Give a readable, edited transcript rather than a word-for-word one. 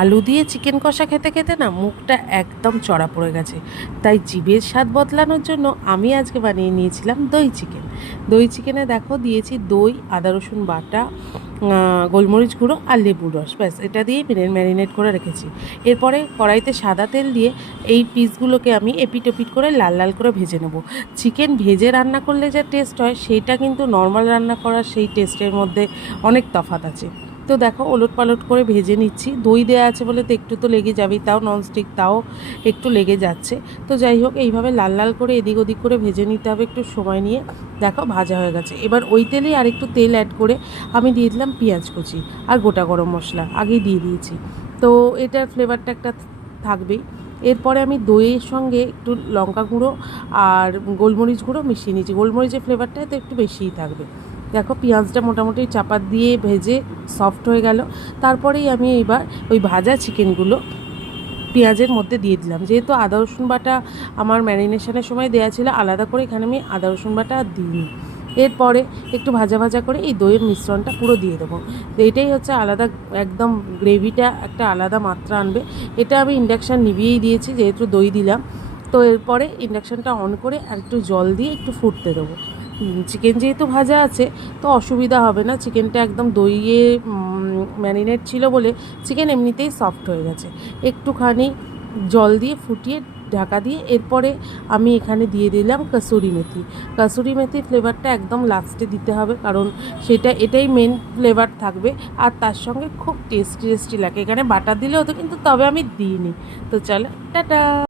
আলু দিয়ে চিকেন কষা খেতে খেতে না মুখটা একদম চড়া পড়ে গেছে। তাই জিভের স্বাদ বদলানোর জন্য আমি আজকে বানিয়ে নিয়েছিলাম দই চিকেন। দই চিকেনে দেখো দিয়েছি দই, আদা রসুন বাটা, গোলমরিচ গুঁড়ো আর লেবুর রস, ব্যাস এটা দিয়ে ম্যারিনেট করে রেখেছি। এরপরে কড়াইতে সাদা তেল দিয়ে এই পিসগুলোকে আমি এপিট ওপিট করে লাল লাল করে ভেজে নেব। চিকেন ভেজে রান্না করলে যা টেস্ট হয় সেইটা কিন্তু নর্মাল রান্না করার সেই টেস্টের মধ্যে অনেক তফাৎ আছে। তো দেখো ওলট পালট করে ভেজে নিচ্ছি। দই দেওয়া আছে বলে তো একটু তো লেগে যাবেই, তাও ননস্টিক, তাও একটু লেগে যাচ্ছে। তো যাই হোক, এইভাবে লাল লাল করে এদিক ওদিক করে ভেজে নিতে হবে একটু সময় নিয়ে। দেখো ভাজা হয়ে গেছে। এবার ওই তেলেই আর একটু তেল অ্যাড করে আমি দিয়ে দিলাম পেঁয়াজ কুচি আর গোটা গরম মশলা, আগেই দিয়ে দিয়েছি। তো এটার ফ্লেভারটা একটা থাকবেই। এরপরে আমি দইয়ের সঙ্গে একটু লঙ্কা গুঁড়ো আর গোলমরিচ গুঁড়ো মিশিয়ে নিয়েছি। গোলমরিচের ফ্লেভারটা তো একটু বেশিই থাকবে। দেখো পেঁয়াজটা মোটামুটি চাপা দিয়ে ভেজে সফট হয়ে গেল। তারপরেই আমি এবার ওই ভাজা চিকেনগুলো পেঁয়াজের মধ্যে দিয়ে দিলাম। যেহেতু আদা রসুন বাটা আমার ম্যারিনেশনের সময় দেওয়া ছিল আলাদা করে, এখানে আমি আদা রসুন বাটা আর দিইনি। এরপরে একটু ভাজা ভাজা করে এই দইয়ের মিশ্রণটা পুরো দিয়ে দেবো। তো এটাই হচ্ছে আলাদা, একদম গ্রেভিটা একটা আলাদা মাত্রা আনবে। এটা আমি ইন্ডাকশান নিভিয়েই দিয়েছি যেহেতু দই দিলাম। তো এরপরে ইন্ডাকশানটা অন করে আর একটু জল দিয়ে একটু ফুটতে দেবো। চিকেন যেহেতু ভাজা আছে তো অসুবিধা হবে না, চিকেনটা একদম দইয়ে ম্যারিনেট ছিল বলে চিকেন এমনিতেই সফট হয়ে গেছে। একটুখানি জল দিয়ে ফুটিয়ে ঢাকা দিয়ে এরপরে আমি এখানে দিয়ে দিলাম কাসুরি মেথি। কাসুরি মেথি ফ্লেভারটা একদম লাস্টে দিতে হবে, কারণ এটাই মেন ফ্লেভার থাকবে আর তার সঙ্গে খুব টেস্টি লাগে। এখানে বাটার দিলে হতো কিন্তু তবে আমি দিইনি। তো চলো টাটা।